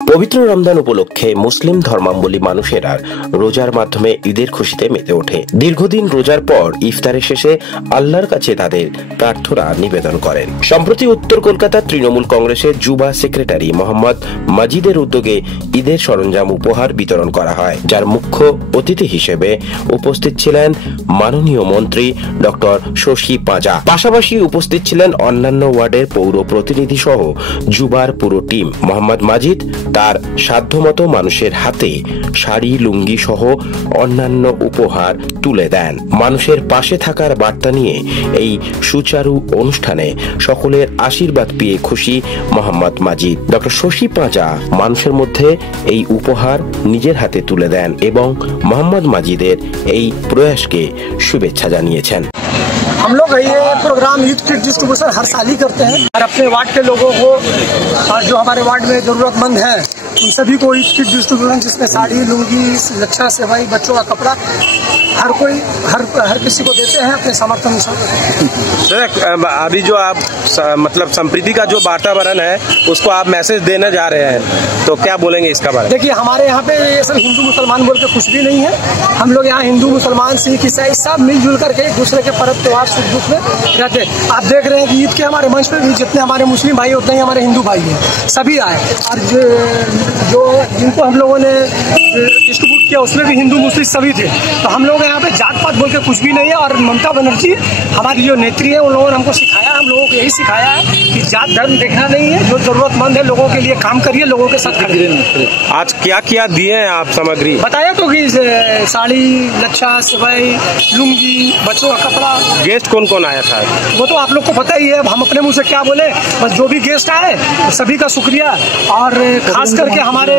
পবিত্র রমজান উপলক্ষে মুসলিম ধর্মাবলম্বী মানুষেরা রোজার মাধ্যমে ঈদের খুশিতে মেতে ওঠে। দীর্ঘদিন রোজার পর ইফতারের শেষে আল্লাহর কাছে তাদের প্রার্থনা নিবেদন করেন। সম্প্রতি উত্তর কলকাতার তৃণমূল কংগ্রেসের যুবা সেক্রেটারি মোহাম্মদ মাজিদের উদ্যোগে ঈদের সরঞ্জাম উপহার বিতরণ করা হয়, যার মুখ্য অতিথি হিসেবে উপস্থিত ছিলেন মাননীয় মন্ত্রী ডক্টর শশী পাঁজা। পাশাপাশি উপস্থিত ছিলেন অন্যান্য ওয়ার্ডের পৌর প্রতিনিধি সহ যুবার পুরো টিম। মোহাম্মদ মাজিদ তার সাধ্যমতো মানুষের হাতে শাড়ি, লুঙ্গি সহ অন্যান্য উপহার তুলে দেন। মানুষের পাশে থাকার বার্তা নিয়ে এই সুচারু অনুষ্ঠানে সকলের আশীর্বাদ পেয়ে খুশি মোহাম্মদ মাজিদ। ডক্টর শশী পাঁজা মানুষের মধ্যে এই উপহার নিজের হাতে তুলে দেন এবং মোহাম্মদ মাজিদের এই প্রয়াসকে শুভেচ্ছা জানিয়েছেন। हम लोग ये प्रोग्राम ईद किट डिस्ट्रीब्यूशन हर साल ही करते हैं और अपने वार्ड के लोगों को और जो हमारे वार्ड में जरूरतमंद हैं उन सभी को ईद किट डिस्ट्रीब्यूशन, जिसमें साड़ी, लुंगी, रक्षा सेवाई, बच्चों का कपड़ा हर किसी को देते हैं अपने सामर्थ्य अनुसार। अभी जो आप मतलब संप्रीति का जो वातावरण है उसको आप मैसेज देने जा रहे हैं, तो क्या बोलेंगे इसका बारे में? देखिए, हमारे यहाँ पे ये सब हिंदू मुसलमान बोल के कुछ भी नहीं है। हम लोग यहाँ हिंदू मुसलमान सिख ईसाई सब मिलजुल करके एक दूसरे के पर्व त्योहार सुख दुख में रहते हैं। आप देख रहे हैं कि ईद के हमारे मंच पे भी जितने हमारे मुस्लिम भाई उतने ही हमारे हिंदू भाई हैं, सभी आए। और जो जिनको हम लोगों ने डिस्ट्रीब्यूट किया उसमें भी हिंदू मुस्लिम सभी थे। तो हम लोग यहाँ पे जात पात बोल के कुछ भी नहीं है। और ममता बनर्जी हमारी जो नेत्री है उन लोगों ने हमको सिखाया, हम लोगों को यही सिखाया है कि जात धर्म देखना नहीं है, जो जरूरतमंद है लोगों के लिए काम करिए, लोगों के साथ खड़े। आज क्या क्या दिए हैं आप सामग्री? बताया तो कि साड़ी, लच्छा, सेवाई, लुंगी, बच्चों का कपड़ा। गेस्ट कौन कौन आया था? वो तो आप लोग को पता ही है, हम अपने मुंह से क्या बोले। बस जो भी गेस्ट आए सभी का शुक्रिया, और खास करके हमारे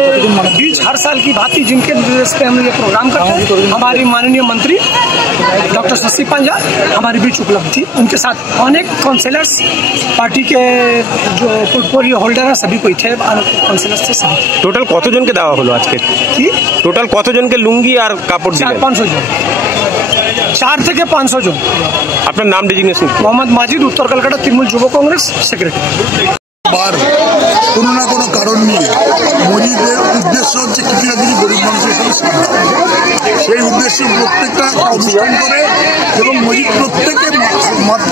बीच हर साल की भांति जिनके निर्देश पे हम ये प्रोग्राम करते हैं, हमारी माननीय मंत्री डॉक्टर शशि पांजा हमारे बीच उपलब्ध थी। उनके साथ अनेक काउंसिलर्स, पार्टी के जो पोर्टफोलियो होल्डर है सभी कोई थे, काउंसिलर्स थे सभी। টোটাল কতজনকে দেওয়া হলো আজকে? কি টোটাল কতজনকে লুঙ্গি আর কাপড় দিলেন? 400 জন, 4 থেকে 500 জন। আপনার নাম ডেজিগনেশন? মোহাম্মদ মাজিদ, উত্তর কলকাতা তৃণমূল যুব কংগ্রেস সেক্রেটারি। কোনো না কোনো কারণ নিয়ে মজিদের উদ্দেশ্য হচ্ছে কিছু না কিছু গরিব মানুষের সাথে সেই উদ্দেশ্যে প্রত্যেকটা অনুষ্ঠান করে এবং মজিদ প্রত্যেকে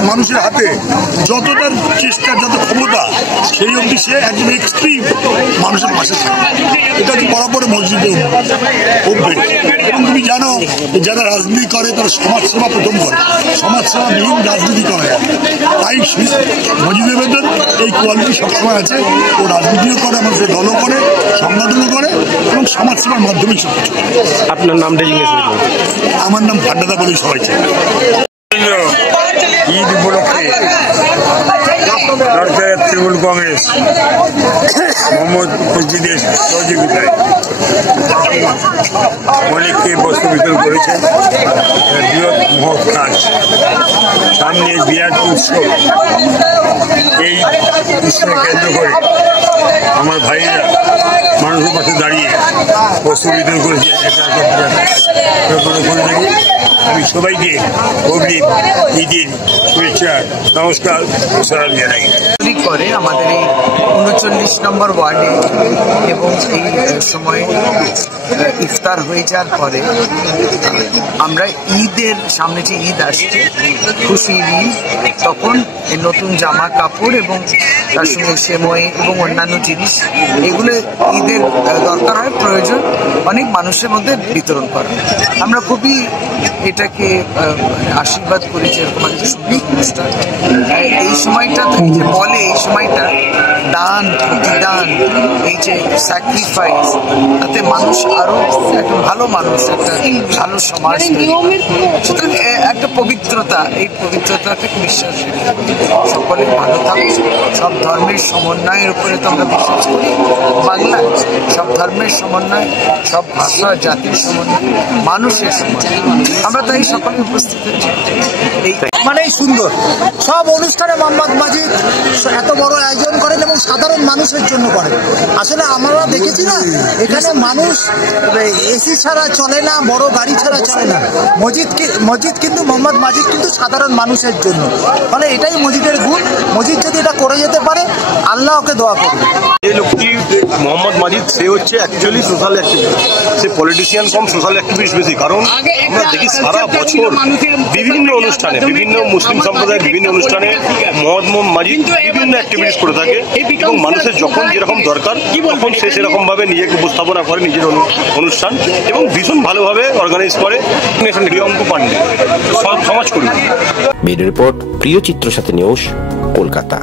মানুষের হাতে যতটা চেষ্টা, যত ক্ষমতা সেই অবধি সে একদম এক্সট্রিম মানুষের পাশে থাকে। এটা হচ্ছে বরাবর মসজিদে অভ্যেস। এবং তুমি জানো যারা রাজনীতি করে তারা সমাজসেবা প্রথম করে, সমাজসেবাবিহীন রাজনীতি করে। তাই মজিদের ভেতর এই কোয়ালিটি সবসময় আছে। ও রাজনীতিও করে, মানুষের দলও করে, সংগঠনও করে এবং সমাজসেবার মাধ্যমেই সব কিছু। আপনার নাম ডেজিগনেশন? আমার নাম ফাড্ডাদা বলেই সবাই চায়। ঈদ উপলক্ষে সরকারের তৃণমূল কংগ্রেস মোহাম্মদ মসজিদের সহযোগিতায় অনেককে বস্ত্র বিতরণ করেছেন। বৃহৎ মহৎ কাজ, সামনে বিরাট উৎসব। এই উৎসবকে কেন্দ্র করে আমার ভাইয়েরা মানুষের পাশে দাঁড়িয়ে বস্ত্র বিতরণ করেছে। আমি সবাইকে অগ্রিম ঈদের শুভেচ্ছা, নমস্কার, সালাম জানাই। করে আমাদের এই ৩৯ নম্বর ওয়ার্ডে এবং এই সময় ইফতার হয়ে যাওয়ার পরে আমরা ঈদের সামনে যে ঈদ আসছে, খুশির ঈদ, তখন এই নতুন জামা কাপড় এবং তার সঙ্গে সেমই এবং অন্যান্য জিনিস এগুলো ঈদের দরকার হয়, প্রয়োজন অনেক মানুষের মধ্যে বিতরণ করা। আমরা খুবই এটাকে আশীর্বাদ করি যে এরকম একটা সুন্দর অনুষ্ঠান। এই সময়টা যে বলে এই সময়টা দান, প্রতিদান, এই যে স্যাক্রিফাইস, তাতে মানুষ আরো একটা ভালো মানুষ, একটা ভালো সমাজ, সুতরাং একটা পবিত্রতা, এই পবিত্রতাকে বিশ্বাস সকলে ভালো থাকুক। সব ধর্মের সমন্বয়ের উপরে তো আমরা বিশ্বাস করি বাংলায়, সব ধর্মের সমন্বয়, সব ভাষা জাতির সমন্বয়, মানুষের সমন্বয়। আমরা তাই সকলে উপস্থিত হয়েছি। মানেই সুন্দর সব অনুষ্ঠানে মোহাম্মদ মাজিদ এত বড় আয়োজন করেন এবং সাধারণ মানুষের জন্য করেন। আসলে আমরা দেখেছি না, এখানে মানুষ এসি ছাড়া চলে না, বড় গাড়ি ছাড়া চলে না। মসজিদ কিন্তু মোহাম্মদ মাজিদ কিন্তু সাধারণ মানুষের জন্য। ফলে এটাই মসজিদের গুণ। মসজিদ যদি এটা করে যেতে পারে, আল্লাহ ওকে দোয়া করবে। এই লোকটি মোহাম্মদ মাজিদ, সে হচ্ছে অ্যাকচুয়ালি সোশ্যাল অ্যাক্টিভিস্ট, সে পলিটিশিয়ান কম সোশ্যাল অ্যাক্টিভিস্ট বেশি। কারণ আমরা দেখি সারা বছর বিভিন্ন অনুষ্ঠানে, বিভিন্ন মুসলিম সম্প্রদায়ের বিভিন্ন অনুষ্ঠানে মোহাম্মদ মাজিদ বিভিন্ন অ্যাক্টিভিটিস করে থাকে এবং মানুষের যখন যেরকম দরকার তখন সে সেরকম ভাবে নিজেকে উপস্থাপনা করে নিজের অনুষ্ঠান এবং ভীষণ ভালোভাবে অর্গানাইজ করে। প্রিয়ঙ্কু পান্ডে সমাজকর্মী। ব্যুরো রিপোর্ট, প্রিয় চিত্র সাথী নিউজ, কলকাতা।